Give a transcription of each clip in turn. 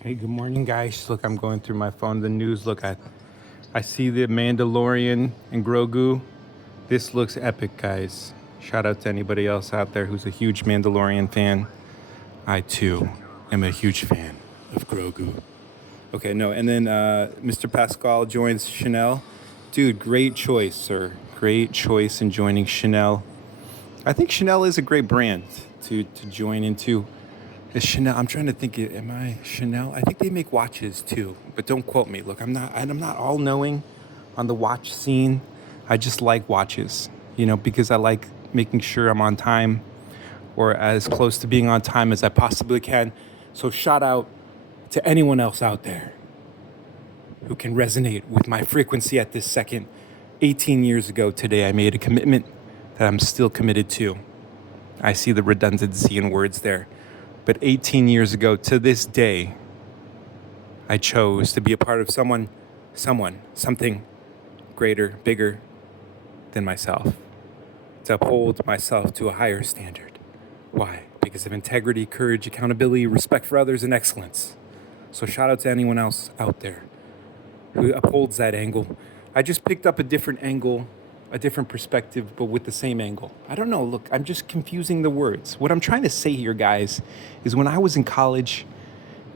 Hey, good morning, guys. Look, I'm going through my phone, the news. Look, I see the Mandalorian and Grogu. This looks epic, guys. Shout out to anybody else out there who's a huge Mandalorian fan. I, too, am a huge fan of Grogu. Okay, no, and then Mr. Pascal joins Chanel. Dude, great choice, sir. Great choice in joining Chanel. I think Chanel is a great brand to join into. Is Chanel? I'm trying to think. Am I Chanel? I think they make watches too, but don't quote me. Look, I'm not all knowing on the watch scene. I just like watches, because I like making sure I'm on time or as close to being on time as I possibly can. So shout out to anyone else out there who can resonate with my frequency at this second. 18 years ago today, I made a commitment that I'm still committed to. I see the redundancy in words there. But 18 years ago to this day, I chose to be a part of something greater, bigger than myself, to uphold myself to a higher standard. Why? Because of integrity, courage, accountability, respect for others, and excellence. So shout out to anyone else out there who upholds that angle. I just picked up a different angle, a different perspective, but with the same angle. I don't know. Look, I'm just confusing the words. What I'm trying to say here, guys, is when I was in college,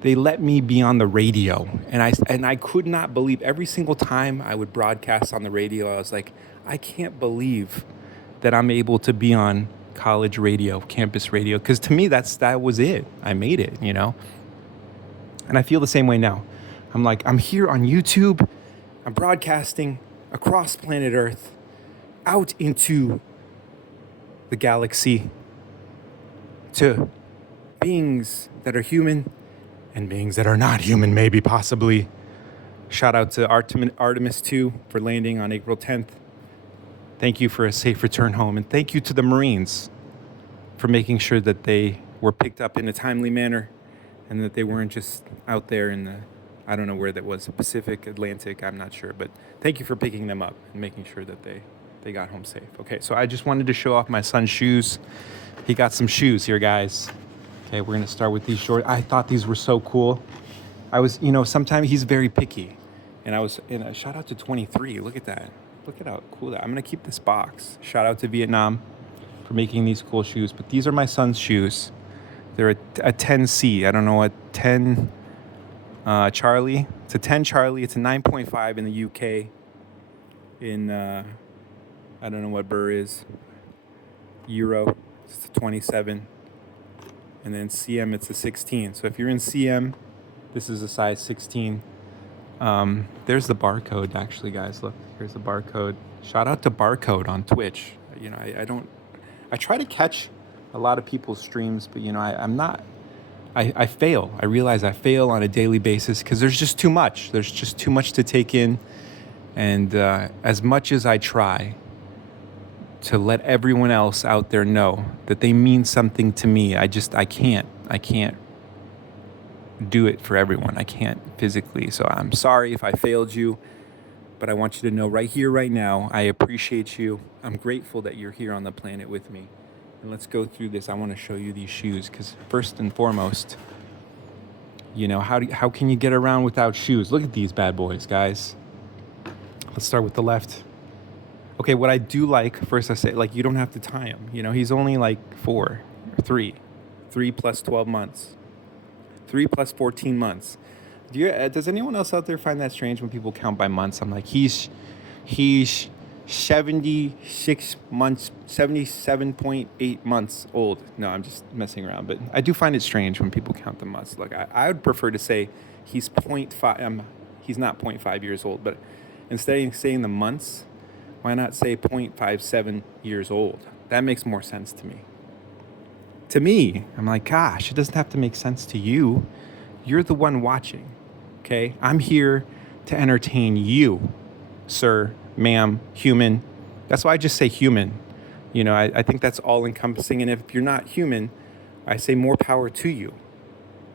they let me be on the radio, and I could not believe every single time I would broadcast on the radio. I was like, I can't believe that I'm able to be on college radio, campus radio, because to me that was it. I made it. And I feel the same way now. I'm like, I'm here on YouTube. I'm broadcasting across planet Earth out into the galaxy to beings that are human and beings that are not human, maybe, possibly. Shout out to Artemis 2 for landing on April 10th. Thank you for a safe return home. And thank you to the Marines for making sure that they were picked up in a timely manner and that they weren't just out there in the, I don't know where that was, Pacific, Atlantic, I'm not sure. But thank you for picking them up and making sure that they got home safe. Okay, so I just wanted to show off my son's shoes. He got some shoes here, guys. Okay, we're gonna start with these short. I thought these were so cool. I was, sometimes he's very picky. And I was, in a shout out to 23. Look at that. Look at how cool that. I'm gonna keep this box. Shout out to Vietnam for making these cool shoes. But these are my son's shoes. They're a 10C. I don't know what 10 Charlie. It's a 10 Charlie. It's a 9.5 in the UK. In I don't know what Burr is. Euro. It's a 27. And then CM, it's a 16. So if you're in CM, this is a size 16. There's the barcode, actually, guys. Look, here's the barcode. Shout out to Barcode on Twitch. I try to catch a lot of people's streams, but I'm not. I fail. I realize I fail on a daily basis because there's just too much. There's just too much to take in, and as much as I try to let everyone else out there know that they mean something to me, I can't do it for everyone. I can't physically. So I'm sorry if I failed you, but I want you to know right here, right now, I appreciate you. I'm grateful that you're here on the planet with me. And let's go through this. I want to show you these shoes because first and foremost, how can you get around without shoes? Look at these bad boys, guys. Let's start with the left. Okay, what I do like, first I say, you don't have to tie him. He's only like 4 or 3 plus 12 months. 3 plus 14 months. Does anyone else out there find that strange when people count by months? I'm like, he's 76 months, 77.8 months old. No, I'm just messing around. But I do find it strange when people count the months. Look, I would prefer to say he's 0.5. He's not 0.5 years old, but instead of saying the months, why not say 0.57 years old? That makes more sense to me. To me, I'm like, gosh, it doesn't have to make sense to you. You're the one watching, okay? I'm here to entertain you, sir, ma'am, human. That's why I just say human. I think that's all encompassing. And if you're not human, I say more power to you.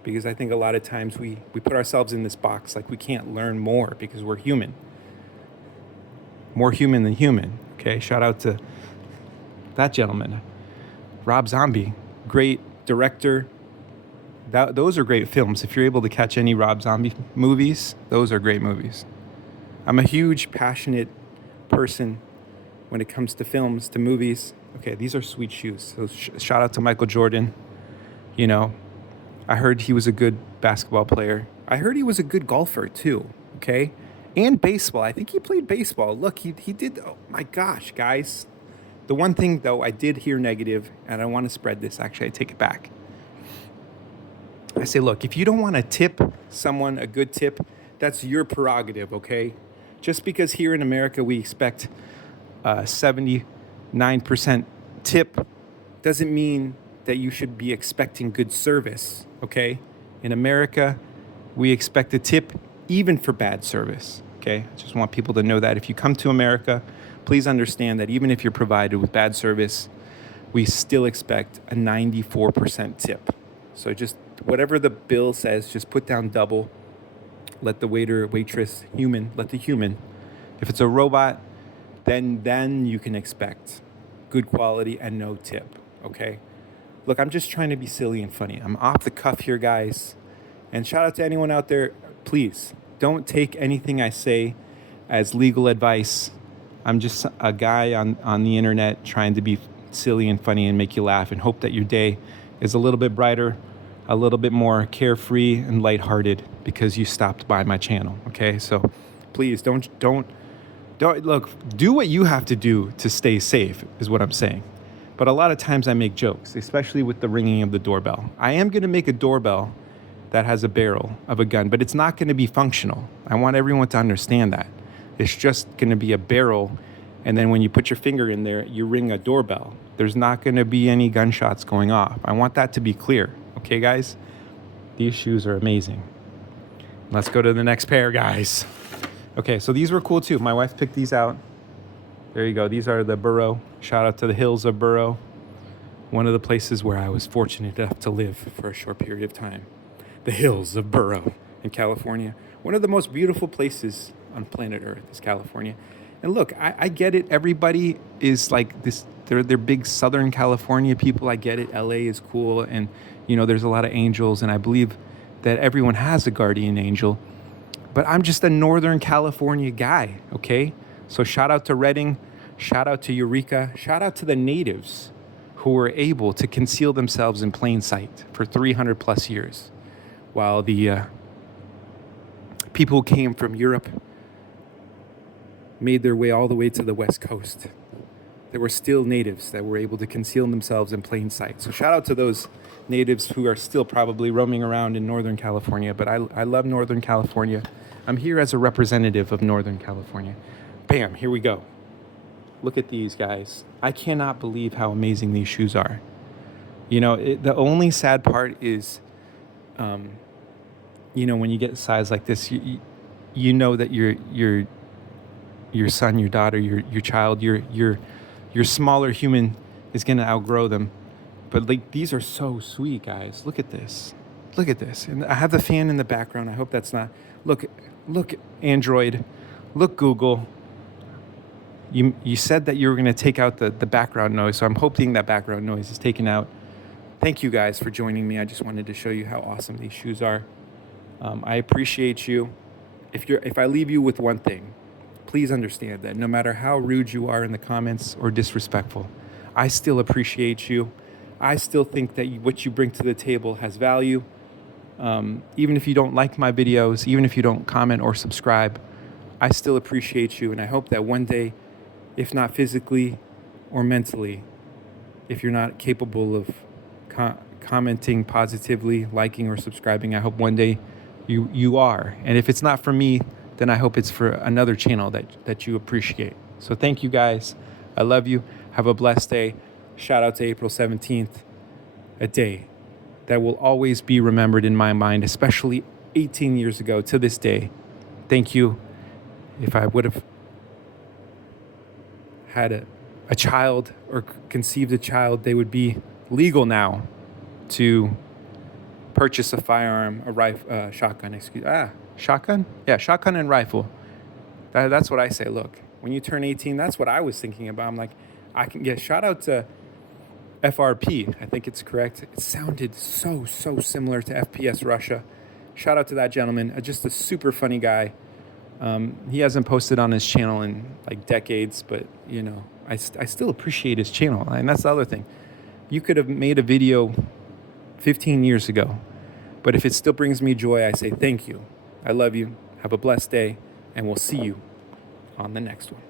Because I think a lot of times we put ourselves in this box like we can't learn more because we're human. More human than human, okay? Shout out to that gentleman, Rob Zombie. Great director, Those are great films. If you're able to catch any Rob Zombie movies, those are great movies. I'm a huge, passionate person when it comes to films, to movies. Okay, these are sweet shoes. So shout out to Michael Jordan. You know, I heard he was a good basketball player. I heard he was a good golfer too. Okay, and baseball. I think he played baseball. Look, he did. Oh my gosh, guys. The one thing though I did hear negative, and I want to spread this. Actually, I take it back. I say, look, if you don't want to tip someone a good tip, that's your prerogative, okay? Just because here in America we expect 79% tip doesn't mean that you should be expecting good service, okay? In America, we expect a tip even for bad service, okay? I just want people to know that. If you come to America, please understand that even if you're provided with bad service, we still expect a 94% tip. So just whatever the bill says, just put down double. Let the waiter, waitress, let the human. If it's a robot, then you can expect good quality and no tip, okay? Look, I'm just trying to be silly and funny. I'm off the cuff here, guys. And shout out to anyone out there, please, don't take anything I say as legal advice. I'm just a guy on the internet trying to be silly and funny and make you laugh and hope that your day is a little bit brighter, a little bit more carefree and lighthearted because you stopped by my channel, okay? So please don't look, do what you have to do to stay safe is what I'm saying. But a lot of times I make jokes, especially with the ringing of the doorbell. I am going to make a doorbell that has a barrel of a gun, but it's not going to be functional. I want everyone to understand that. It's just going to be a barrel, and then when you put your finger in there, you ring a doorbell. There's not going to be any gunshots going off. I want that to be clear. Okay, guys? These shoes are amazing. Let's go to the next pair, guys. Okay, so these were cool too. My wife picked these out. There you go. These are the Burro. Shout out to the hills of Burro. One of the places where I was fortunate enough to live for a short period of time. The hills of Burro in California. One of the most beautiful places on planet Earth is California. And look, I get it. Everybody is like this. They're big Southern California people. I get it. LA is cool. And, you know, there's a lot of angels. And I believe that everyone has a guardian angel. But I'm just a Northern California guy, okay? So shout out to Redding. Shout out to Eureka. Shout out to the natives who were able to conceal themselves in plain sight for 300 plus years. While the people who came from Europe made their way all the way to the West Coast. There were still natives that were able to conceal themselves in plain sight. So shout out to those natives who are still probably roaming around in Northern California. But I love Northern California. I'm here as a representative of Northern California. Bam, here we go. Look at these guys. I cannot believe how amazing these shoes are. You know, the only sad part is, you know, when you get a size like this, you know that your son, your daughter, your child, your smaller human is gonna outgrow them. But like, these are so sweet, guys. Look at this. Look at this. And I have the fan in the background. I hope that's not. Look, Android. Look, Google. You said that you were gonna take out the background noise, so I'm hoping that background noise is taken out. Thank you guys for joining me. I just wanted to show you how awesome these shoes are. I appreciate you. If I leave you with one thing, please understand that no matter how rude you are in the comments or disrespectful, I still appreciate you. I still think that what you bring to the table has value. Even if you don't like my videos, even if you don't comment or subscribe, I still appreciate you. And I hope that one day, if not physically or mentally, if you're not capable of commenting positively, liking or subscribing, I hope one day you are. And if it's not for me, then I hope it's for another channel that you appreciate. So thank you guys. I love you. Have a blessed day. Shout out to April 17th, a day that will always be remembered in my mind, especially 18 years ago to this day. Thank you. If I would have had a child or conceived a child, they would be legal now to purchase a firearm, a rifle, shotgun, shotgun? Yeah, shotgun and rifle. That's what I say. Look, when you turn 18, that's what I was thinking about. I'm like, I can get shout out to FRP, I think it's correct. It sounded so similar to FPS Russia. Shout out to that gentleman. Just a super funny guy. He hasn't posted on his channel in like decades, but you know, I still appreciate his channel. And that's the other thing. You could have made a video 15 years ago, but if it still brings me joy, I say thank you. I love you. Have a blessed day, and we'll see you on the next one.